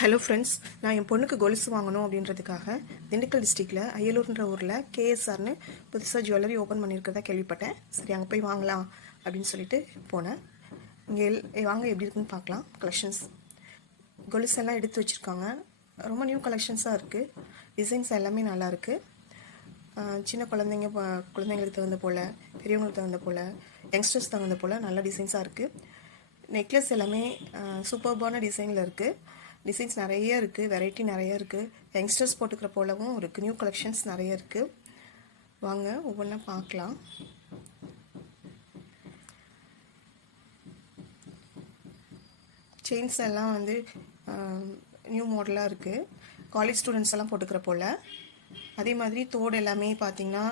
Hello friends, நான் என் பொண்ணுக்கு கொலுசு வாங்கணும் அப்படின்றதுக்காக திண்டுக்கல் டிஸ்ட்ரிக்டில் அய்யலூர்ன்ற ஊரில் கேஎஸ்ஆர்னு புதுசாக ஜுவல்லரி ஓப்பன் பண்ணியிருக்கிறதா கேள்விப்பட்டேன். சரி, அங்கே போய் வாங்கலாம் அப்படின்னு சொல்லிட்டு போனேன். இங்கே வாங்க எப்படி இருக்குன்னு பார்க்கலாம். கலெக்ஷன்ஸ் கொலுசு எல்லாம் எடுத்து வச்சுருக்காங்க. ரொம்ப நியூ கலெக்ஷன்ஸாக இருக்குது. டிசைன்ஸ் எல்லாமே நல்லாயிருக்கு. சின்ன குழந்தைங்களுக்கு தகுந்த போல், பெரியவங்களுக்கு தகுந்த போல், யங்ஸ்டர்ஸ் தகுந்த போல் நல்ல டிசைன்ஸாக இருக்குது. நெக்லஸ் எல்லாமே சூப்பர்பான டிசைனில் இருக்குது. டிசைன்ஸ் நிறைய இருக்குது, வெரைட்டி நிறைய இருக்குது. யங்ஸ்டர்ஸ் போட்டுக்கிற போலவும் இருக்குது. நியூ கலெக்ஷன்ஸ் நிறைய இருக்குது. வாங்க ஒவ்வொன்றா பார்க்கலாம். செயின்ஸ் எல்லாம் வந்து நியூ மாடலாக இருக்குது. காலேஜ் ஸ்டூடெண்ட்ஸ் எல்லாம் போட்டுக்கிற போல். அதே மாதிரி தோடு எல்லாமே பார்த்திங்கன்னா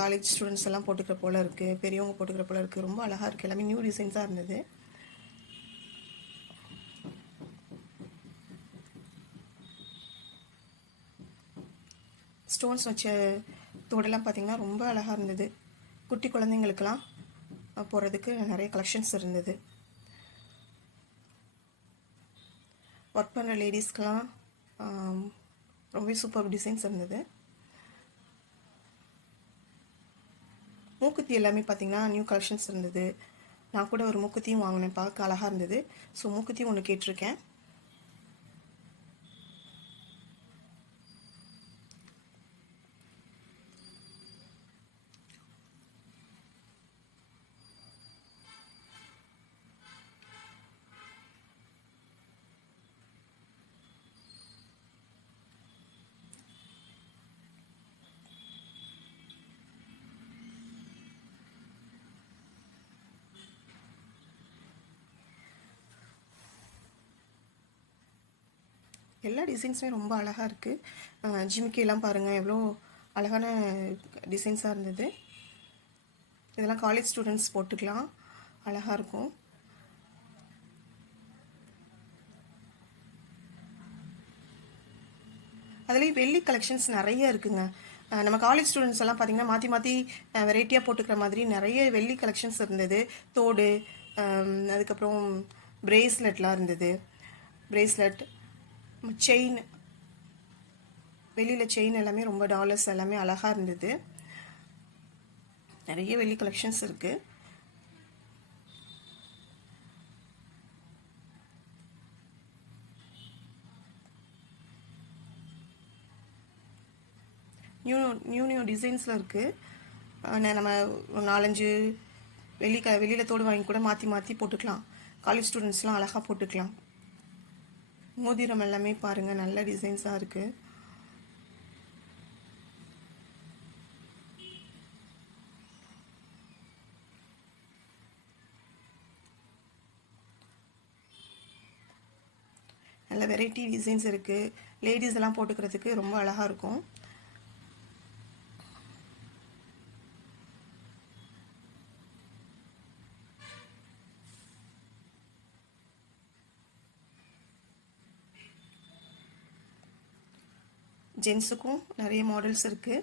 காலேஜ் ஸ்டூடெண்ட்ஸ் எல்லாம் போட்டுக்கிற போல் இருக்குது. பெரியவங்க போட்டுக்கிற போல் இருக்குது. ரொம்ப அழகாக இருக்குது. எல்லாமே நியூ டிசைன்ஸாக இருந்தது. ஸ்டோன்ஸ் வச்ச தோடெல்லாம் பார்த்திங்கன்னா ரொம்ப அழகாக இருந்தது. குட்டி குழந்தைங்களுக்கெல்லாம் போடுறதுக்கு நிறைய கலெக்ஷன்ஸ் இருந்தது. ஒர்க் பண்ணுற லேடிஸ்க்கெலாம் ரொம்ப சூப்பர் டிசைன்ஸ் இருந்தது. மூக்குத்தி எல்லாமே பார்த்திங்கன்னா நியூ கலெக்ஷன்ஸ் இருந்தது. நான் கூட ஒரு மூக்குத்தியும் வாங்கினேன், பார்க்க அழகாக இருந்தது. ஸோ மூக்குத்தியும் ஒன்று கேட்டிருக்கேன். எல்லா டிசைன்ஸுமே ரொம்ப அழகாக இருக்குது. ஜிமிக்கிலாம் பாருங்கள், எவ்வளோ அழகான டிசைன்ஸாக இருந்தது. இதெல்லாம் காலேஜ் ஸ்டூடெண்ட்ஸ் போட்டுக்கலாம், அழகாக இருக்கும். அதுலேயும் வெள்ளி கலெக்ஷன்ஸ் நிறைய இருக்குங்க. நம்ம காலேஜ் ஸ்டூடெண்ட்ஸ் எல்லாம் பார்த்திங்கன்னா மாற்றி மாற்றி வெரைட்டியாக போட்டுக்கிற மாதிரி நிறைய வெள்ளி கலெக்ஷன்ஸ் இருந்தது. தோடு, அதுக்கப்புறம் பிரேஸ்லெட்லாம் இருந்தது. பிரேஸ்லெட், செயின், வெளியில் செயின் எல்லாமே ரொம்ப டாலர்ஸ் எல்லாமே அழகாக இருந்தது. நிறைய வெள்ளி கலெக்ஷன்ஸ் இருக்குது. நியூ டிசைன்ஸில் இருக்குது. நம்ம ஒரு 4-5 வெளியில் தோடு வாங்கி கூட மாற்றி மாற்றி போட்டுக்கலாம். காலேஜ் ஸ்டூடெண்ட்ஸ்லாம் அழகாக போட்டுக்கலாம். மோதிரம் எல்லாமே பாருங்கள், நல்ல டிசைன்ஸாக இருக்குது. நல்ல வெரைட்டி டிசைன்ஸ் இருக்குது. லேடிஸ் எல்லாம் போட்டுக்கிறதுக்கு ரொம்ப அழகாக இருக்கும். ஜென்ஸுக்கும் நிறைய மாடல்ஸ் இருக்குது.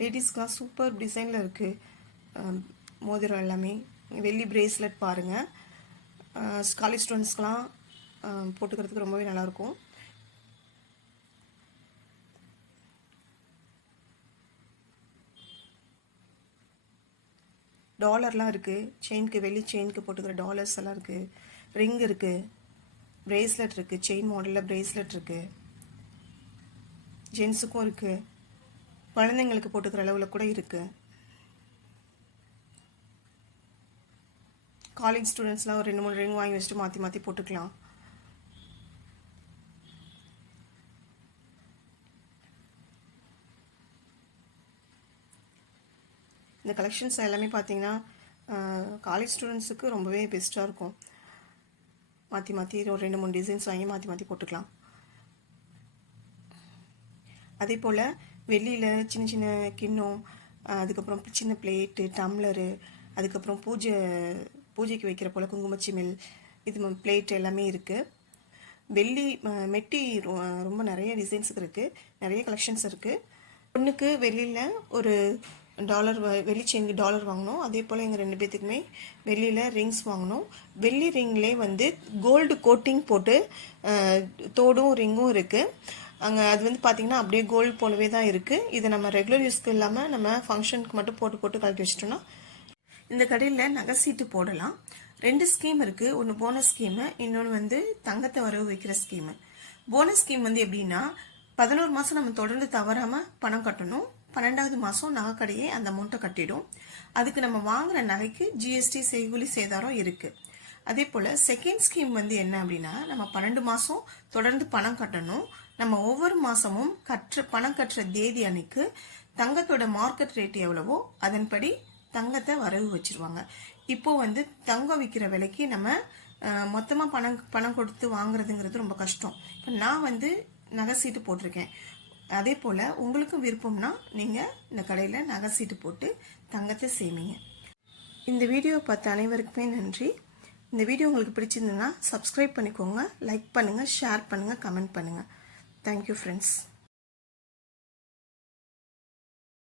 லேடிஸ்க்கெலாம் சூப்பர் டிசைனில் இருக்குது. மோதிரம் எல்லாமே வெள்ளி பிரேஸ்லெட் பாருங்கள். காலேஜ் ஸ்டூடெண்ட்ஸ்க்கெலாம் போட்டுக்கிறதுக்கு ரொம்பவே நல்லாயிருக்கும். டாலர்லாம் இருக்குது. செயினுக்கு, வெள்ளி செயினுக்கு போட்டுக்கிற டாலர்ஸ் எல்லாம் இருக்குது. ரிங் இருக்குது, பிரேஸ்லெட் இருக்குது, செயின் மாடலில் பிரேஸ்லெட் இருக்குது. ஜென்ஸுக்கும் இருக்குது, குழந்தைங்களுக்கு போட்டுக்கிற அளவில் கூட இருக்குது. காலேஜ் ஸ்டூடெண்ட்ஸ்லாம் ஒரு 2-3 ரிங் வாங்கி வச்சுட்டு மாற்றி மாற்றி போட்டுக்கலாம். இந்த கலெக்ஷன்ஸ் எல்லாமே பார்த்தீங்கன்னா காலேஜ் ஸ்டூடெண்ட்ஸுக்கு ரொம்பவே பெஸ்ட்டாக இருக்கும். மாற்றி மாற்றி ஒரு 2-3 டிசைன்ஸ் வாங்கி மாற்றி மாற்றி போட்டுக்கலாம். அதே போல் வெள்ளியில் சின்ன சின்ன கிண்ணம், அதுக்கப்புறம் சின்ன பிளேட்டு, டம்ளரு, அதுக்கப்புறம் பூஜைக்கு வைக்கிற போல் குங்குமச்சிமில், இது பிளேட் எல்லாமே இருக்குது. வெள்ளி மெட்டி ரொம்ப நிறைய டிசைன்ஸ் இருக்குது, நிறைய கலெக்ஷன்ஸ் இருக்குது. பொண்ணுக்கு வெள்ளியில் ஒரு டாலர் வெள்ளி செயினுக்கு டாலர் வாங்கினோம். அதே போல் எங்கள் 2 பேர்த்துக்குமே வெள்ளியில் ரிங்ஸ் வாங்கினோம். வெள்ளி ரிங்லேயே வந்து கோல்டு கோட்டிங் போட்டு தோடும் ரிங்கும் இருக்குது. அங்கே அது வந்து பார்த்திங்கன்னா அப்படியே கோல்டு போலவே தான் இருக்குது. இதை நம்ம ரெகுலர் யூஸ்க்கு இல்லாமல் நம்ம ஃபங்க்ஷனுக்கு மட்டும் போட்டு கழட்டி வச்சிட்டோம்னா இந்த கடையில் நகை சீட்டு போடலாம். 2 ஸ்கீம் இருக்குது. ஒன்று போனஸ் ஸ்கீமு, இன்னொன்று வந்து தங்கத்தை வரவு வைக்கிற ஸ்கீமு. போனஸ் ஸ்கீம் வந்து எப்படின்னா 11 மாதம் நம்ம தொடர்ந்து தவறாமல் பணம் கட்டணும். 12வது மாதம் நகை கடையே அந்த அமௌண்ட்டை கட்டிடும். அதுக்கு நம்ம வாங்குற நகைக்கு ஜிஎஸ்டி செய்கூலி சேதாரம் இருக்குது. அதே போல் செகண்ட் ஸ்கீம் வந்து என்ன அப்படின்னா நம்ம 12 மாதம் தொடர்ந்து பணம் கட்டணும். நம்ம ஒவ்வொரு மாதமும் பணம் கட்டுற தேதி அன்னைக்கு தங்கத்தோட மார்க்கெட் ரேட் எவ்வளவோ அதன்படி தங்கத்தை வரவு வச்சிருவாங்க. இப்போ வந்து தங்கம் விற்கிற விலைக்கு நம்ம மொத்தமாக பணம் கொடுத்து வாங்குறதுங்கிறது ரொம்ப கஷ்டம். இப்போ நான் வந்து நகை சீட்டு போட்டிருக்கேன். அதே போல் உங்களுக்கும் விருப்பம்னா நீங்கள் இந்த கடையில் நகை சீட்டு போட்டு தங்கத்தை சேமிங்க. இந்த வீடியோ பார்த்த அனைவருக்குமே நன்றி. இந்த வீடியோ உங்களுக்கு பிடிச்சிருந்ததுன்னா சப்ஸ்கிரைப் பண்ணிக்கோங்க, லைக் பண்ணுங்கள், ஷேர் பண்ணுங்கள், கமெண்ட் பண்ணுங்கள். Thank you friends.